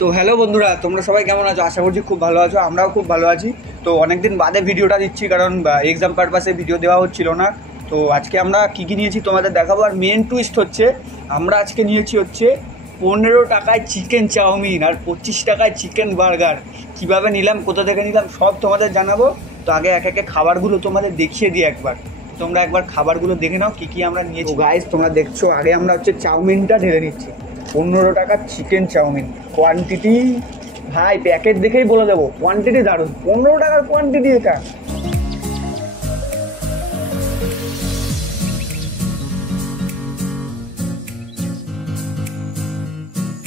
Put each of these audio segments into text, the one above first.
তো হ্যালো বন্ধুরা, তোমরা সবাই কেমন আছো? আশা করছি খুব ভালো আছো, আমরাও খুব ভালো আছি। তো অনেকদিন বাদে ভিডিওটা দিচ্ছি, কারণ এক্সাম পারপাসে ভিডিও দেওয়া হচ্ছিল না। তো আজকে আমরা কী কী নিয়েছি তোমাদের দেখাবো। আর মেন টুইস্ট হচ্ছে, আমরা আজকে নিয়েছি হচ্ছে 15 টাকায় চিকেন চাউমিন আর 25 টাকায় চিকেন বার্গার। কীভাবে নিলাম, কোথা থেকে নিলাম, সব তোমাদের জানাবো। তো আগে এক একে খাবারগুলো তোমাদের দেখিয়ে দিই একবার। তোমরা একবার খাবারগুলো দেখে নাও কী কী আমরা নিয়েছি। গাইস, তোমরা দেখছো, আগে আমরা হচ্ছে চাউমিনটা ঢেলে নিচ্ছি। 15 টাকার চিকেন চাউমিন, কোয়ান্টিটি ভাই প্যাকেট দেখেই বলে দেবো, কোয়ান্টিটি দারুণ। 15 টাকার কোয়ান্টিটি এটা।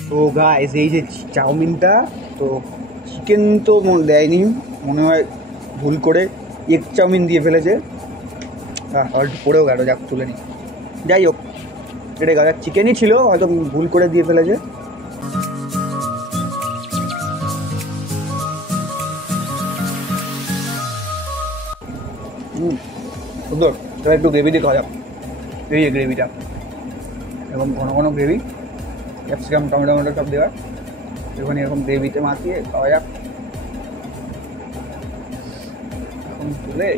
তো গাইস, এই যে চাউমিনটা, তো চিকেন তো দেয়নি, মনে হয় ভুল করে এগ চাউমিন দিয়ে ফেলেছে। হয়তো পড়েও গেল, যাক তুলে নি। যাই হোক, এটা গাছ চিকেনই ছিল, হয়তো ভুল করে দিয়ে ফেলেছে। সুন্দর। এবার একটু গ্রেভি দিয়ে খাওয়া যাক। এই যে গ্রেভিটা, এরকম ঘন ঘন গ্রেভি, ক্যাপসিকাম টমেটো সব দেওয়া, এখানে এরকম গ্রেভিতে মাখিয়ে খাওয়া যাক। এখন তুলে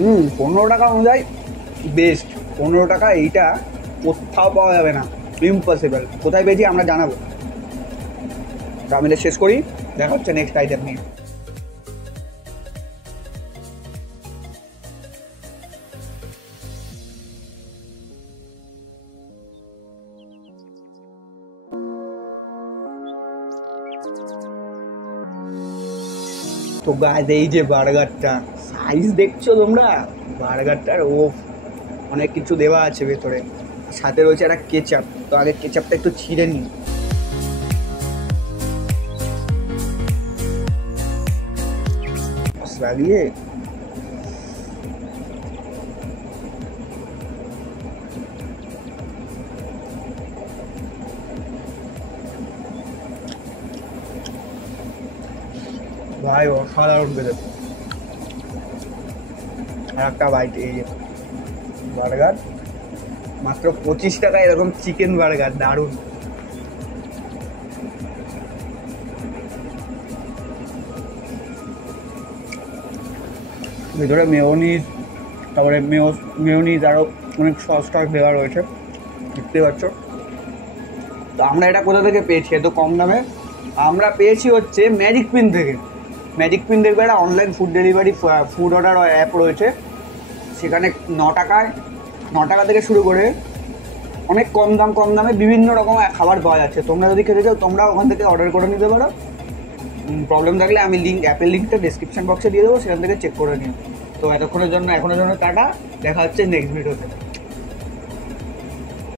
হুম, 15 টাকা অনুযায়ী বেস্ট। 15 টাকা এইটা কোথাও পাওয়া যাবে না, ইম্পসিবল। কোথায় পেয়েছি আমরা জানাবো। চাউমিনটা শেষ করি, দেখা হচ্ছে নেক্সট আইটেম নিয়ে। তো গাইস, এই যে বার্গারটা, সাইজ দেখছো তোমরা বার্গারটার? ও অনেক কিছু দেওয়া আছে ভেতরে, সাথে রয়েছে একটা কেচাপ। তো আগে কেচাপটা একটু ছিঁড়ে নিই। মশলা দিয়ে ভাই অসাধারণ খেতে। আর একটা বাইট, এই যে বার্গার, মাত্র 25 টাকায় এরকম চিকেন বার্গার, দারুণ। ভিতরে মেয়োনিজ, তারপরে মেয়োনিজ আরও অনেক সস টস দেওয়া রয়েছে, দেখতে পাচ্ছ। তো আমরা এটা কোথা থেকে পেয়েছি এত কম দামে? আমরা পেয়েছি হচ্ছে ম্যাজিক পিন থেকে। ম্যাজিক পিন দেখবে, একটা online food delivery food order app রয়েছে। সেখানে 9 টাকা থেকে শুরু করে অনেক কম দামে বিভিন্ন রকম খাবার পাওয়া যাচ্ছে। তোমরা যদি খেতে চাও, তোমরা ওখান থেকে অর্ডার করে নিতে পারো। প্রবলেম থাকলে আমি অ্যাপের লিঙ্কটা ডেসক্রিপশন বক্সে দিয়ে দেবো, সেখান থেকে চেক করে নিও। তো এখনের জন্য টাটা, দেখা হচ্ছে নেক্সট ভিডিওতে।